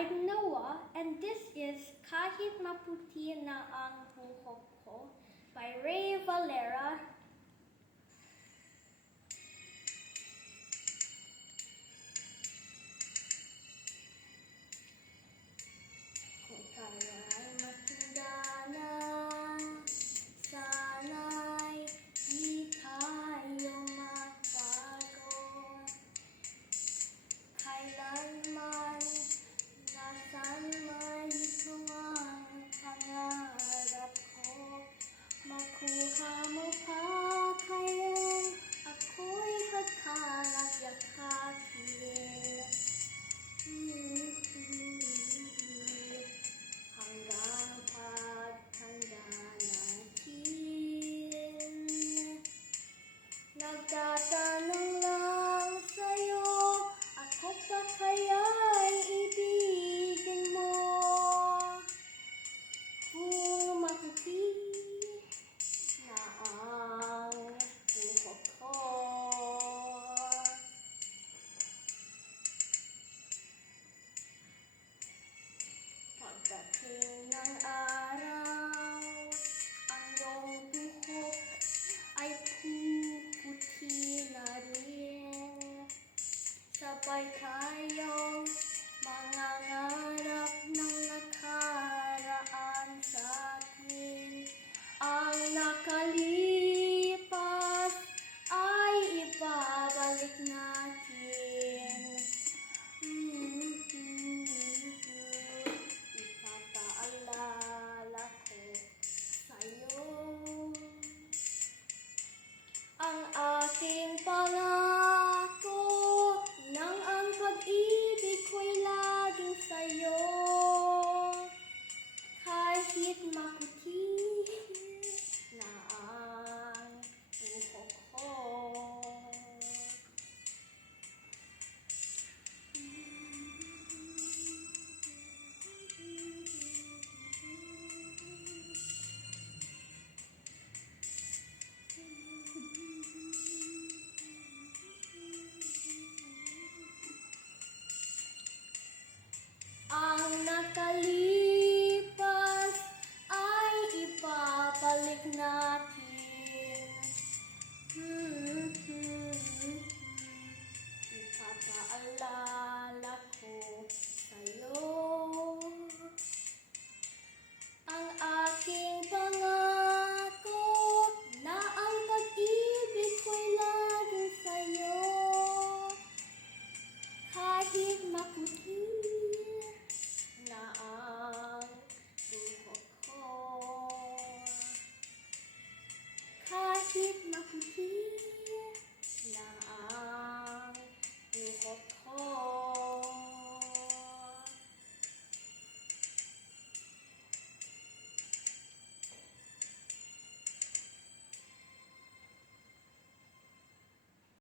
I'm Noah, and this is Kahit Maputi na ang Buhok Ko by Ray Valera. Kung tayo ay matanda na, sana'y di tayo magbago. Kailanman, nasan man ito ang pangarap ko. Makuha mo pa kailan ako'y hagkanat yakapin. Hanggang pagtanda natin, nagtatanong lang sa'yo, ako pa kaya'y ibigin mo? Kung maputi na ang buhok ko. Pagdating ng araw, ang iyong buhok ay puputi na rin. Sabay tayong mangangarap ng nakaraan sa atin. Ang nakalipas ay ibabalik natin. Ipapaalala ko sa'yo ang aking pangako nang ang pag-ibig ko'y laging sa'yo. Kahit maputi na ang buhok ko. Ang nakalipas